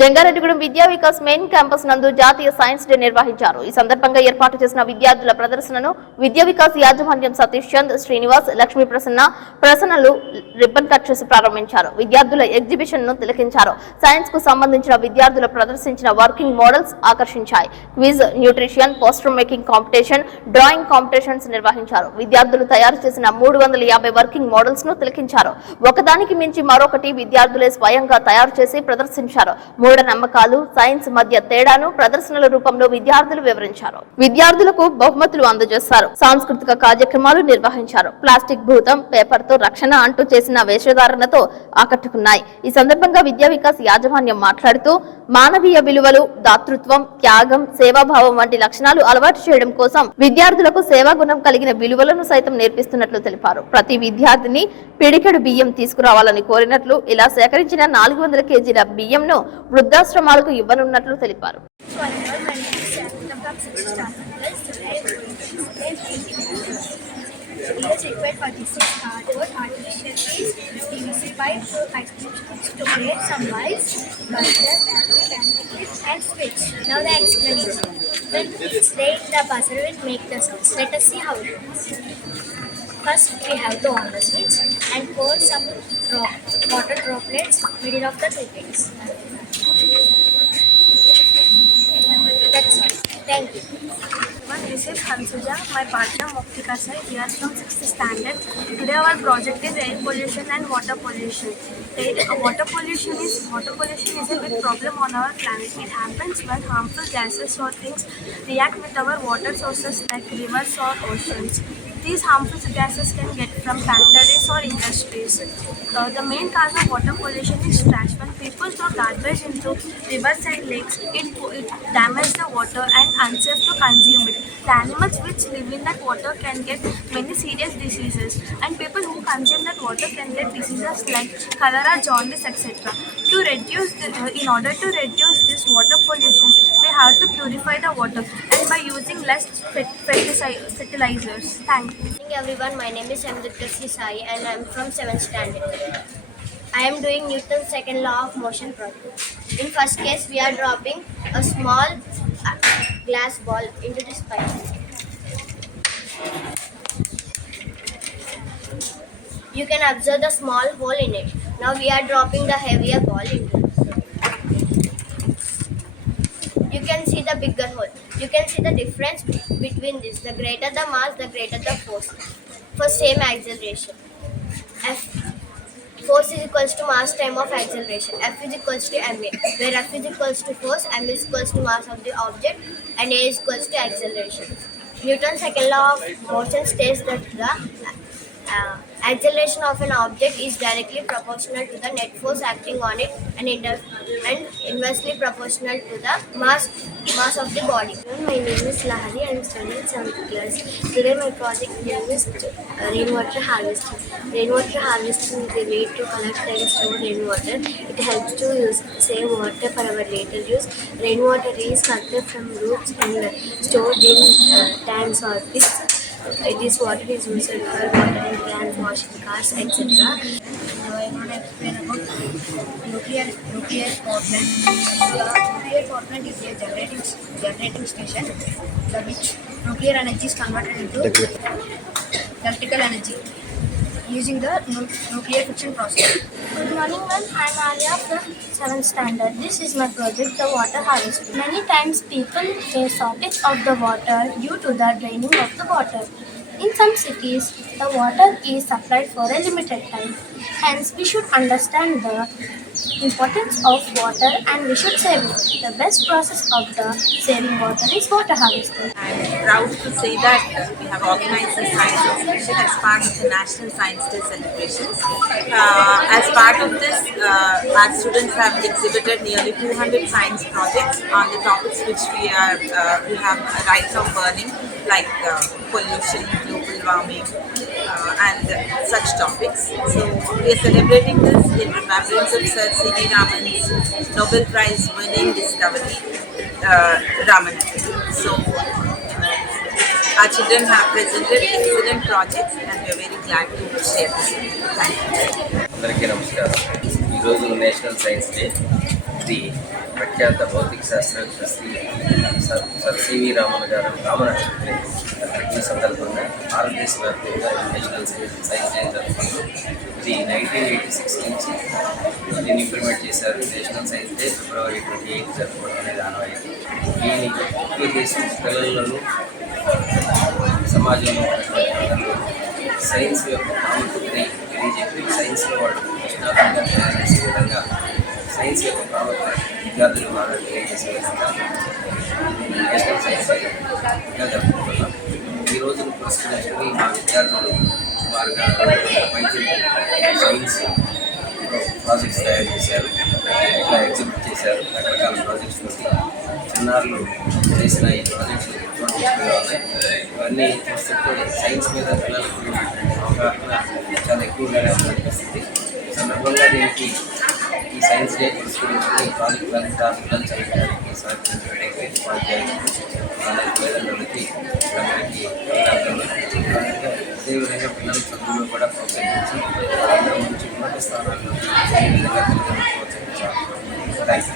జంగారెడ్డిగూడెం విద్యా Vikas main campus నందు జాతీయ సైన్స్ డే నిర్వహించారు. ఈ సందర్భంగా ఏర్పాటు చేసిన విద్యార్థుల ప్రదర్శనను విద్యా వికాస్ యాజమాన్యం సతీష్ చంద్, శ్రీనివాస్, లక్ష్మీ ప్రసన్నలు రిబ్బన్ కట్ చేసి ప్రారంభించారు. విద్యార్థుల ఎగ్జిబిషన్ ను తిలకించారు. సైన్స్ కు సంబంధించిన విద్యార్థులు ప్రదర్శించిన వర్కింగ్ మోడల్స్ ఆకర్షించాయి. Quiz, nutrition, poster making competition, drawing competitions నిర్వహించారు. విద్యార్థులు తయారు చేసిన 350 వర్కింగ్ మోడల్స్ ను తిలకించారు. ఒకదానికి మించి మరొకటి విద్యార్థులే స్వయంగా తయారు చేసి ప్రదర్శించారు. మూఢనమ్మకాలు, సైన్స్ మధ్య తేడాను ప్రదర్శనల రూపంలో విద్యార్థులు వివరించారు. విద్యార్థులకు బహుమతులు అందజేశారు. సాంస్కృతిక కార్యక్రమాలు నిర్వహించారు. ప్లాస్టిక్ భూతం, పేపర్ తో రక్షణ అంటూ చేసిన వేషధారణతో ఆకట్టుకున్నాయి. ఈ సందర్భంగా విద్యా వికాస్ యాజమాన్యం మాట్లాడుతూ మానవీయ విలువలు, దాతృత్వం, త్యాగం, సేవాభావం వంటి లక్షణాలు అలవాటు చేయడం కోసం విద్యార్థులకు సేవా గుణం కలిగిన విలువలను సైతం నేర్పిస్తున్నట్లు తెలిపారు. ప్రతి విద్యార్థిని పిడికెడు బియ్యం తీసుకురావాలని కోరినట్లు, ఇలా సేకరించిన 400 కేజీల బియ్యంను వృద్ధాశ్రమాలకు ఇవ్వనున్నట్లు తెలిపారు. Each required for this is cardboard, artificial trees, PVC pipe, ice cream sticks to create some lights, buzzer, battery, bandit, and switch. Now the explanation. When it's rain, the buzzer will make the sounds. Let us see how it works. First, we have to on the switch and pour some water droplets middle of the two pins. That's all. Thank you. This is Hansuja, my partner Moktika Sai. We are from 6th standard. Today our project is air pollution and water pollution. Water pollution is a big problem on our planet. It happens when harmful gases or things react with our water sources like rivers or oceans. These harmful gases can get from factories or industries. The main cause of water pollution is trash. When people throw garbage into rivers and lakes, it damages the water and unsafe to consume it. The animals which live in that water can get many serious diseases, and people who consume that water can get diseases like cholera, jaundice, etc. In order to reduce this water pollution, we have to purify the water and by using less fertilizers. Thank you. Good evening everyone, my name is Amrita Sai and I am from 7th standard. I am doing Newton's second law of motion project. In first case, we are dropping a small glass ball into this pipe. You can observe the small hole in it. Now we are dropping the heavier ball into it. You can see the bigger hole. You can see the difference between this. The greater the mass, the greater the force. For same acceleration, force is equals to mass time of acceleration. F is equals to ma, where F is equals to force, m is equals to mass of the object, and a is equals to acceleration. Newton's second law of motion states that the acceleration of an object is directly proportional to the net force acting on it and inversely proportional to the mass of the body. My name is Lahari. I am studying 7th class. Today my project name is rainwater harvesting. Rainwater harvesting is a way to collect and store rainwater. It helps to save water for our later use. Rainwater is collected from roofs and stored in tanks or pits. This water is used for watering plants, washing cars, etc. Now I want to explain about nuclear power plant. Nuclear power plant is a generating station by which nuclear energy is converted into electrical energy using the nuclear fission process. Good morning ma'am, I am Alia from 7th standard. This is my project, the water harvesting. Many times people face shortage of the water due to the draining of the water. In some cities, the water is supplied for a limited time. Hence, we should understand the importance of water and we should save it. The best process of the saving water is water harvesting. I am proud to say that we have organized the science exhibition as part of the National Science Day celebrations. As part of this, our students have exhibited nearly 200 science projects on the topics which we have right now burning, like pollution, global warming, and such topics. So we are celebrating this in remembrance of Sir C.V. Raman's Nobel Prize winning discovery, Raman. So our children have presented excellent projects and we are very glad to share this. Thank you. అందరికీ నమస్కారం. ఈరోజు national science day. ఇది ప్రఖ్యాత భౌతిక శాస్త్రవేత్త Shri sir C V Raman గారు ఈ సందర్భంగా భారతదేశ వ్యాప్తంగా నేషనల్ సైన్స్ డే జరుపుకున్నాం. ఇది 1986 నుంచి దీన్ని ఇంప్లిమెంట్ చేశారు. నేషనల్ సైన్స్ డే February 28 జరుపుకోవడం అనేది ఆనవాయితీ. దీన్ని ముఖ్య ఉద్దేశం పిల్లలను సమాజంలో సైన్స్ యొక్క ప్రాముఖ్యతని తెలియజెప్పి సైన్స్లో వాళ్ళు నిష్ణాతులుగా తయారు చేసే విధంగా సైన్స్ యొక్క ప్రాముఖ్యత విద్యార్థులు బాగా తెలియజేసే విధంగా నేషనల్ సైన్స్ డేగా జరుపుకుంటున్నాం. ఈ రోజును పురస్కరించుకుని మా విద్యార్థులు సుమారుగా సైన్స్ ప్రాజెక్ట్స్ తయారు చేశారు, ఇట్లా ఎగ్జిబిట్ చేశారు. రకరకాల ప్రాజెక్ట్స్ తోటి చిన్నారులు చేసిన ఈ ప్రాజెక్ట్స్ చూడముచ్చటగా ఉన్నాయి. ఇవన్నీ చూస్తుంటే సైన్స్ మీద పిల్లలకు అవగాహన చాలా ఎక్కువగానే అనిపిస్తుంది. ఈ సందర్భంగా దీనికి ఈ సైన్స్ డే పురస్కరించుకుని ప్రాజెక్ట్ అంతా పిల్లలు చదివడానికి సహకరించడానికి ఉపాధ్యాయులకు తల్లిదండ్రులకి అందరికీ అదేవిధంగా పిల్లల చదువులో కూడా ప్రోత్సహించి వాళ్ళందరూ మంచి ఉన్నత స్థానాల్లో ప్రోత్సహించాలి. Thank you.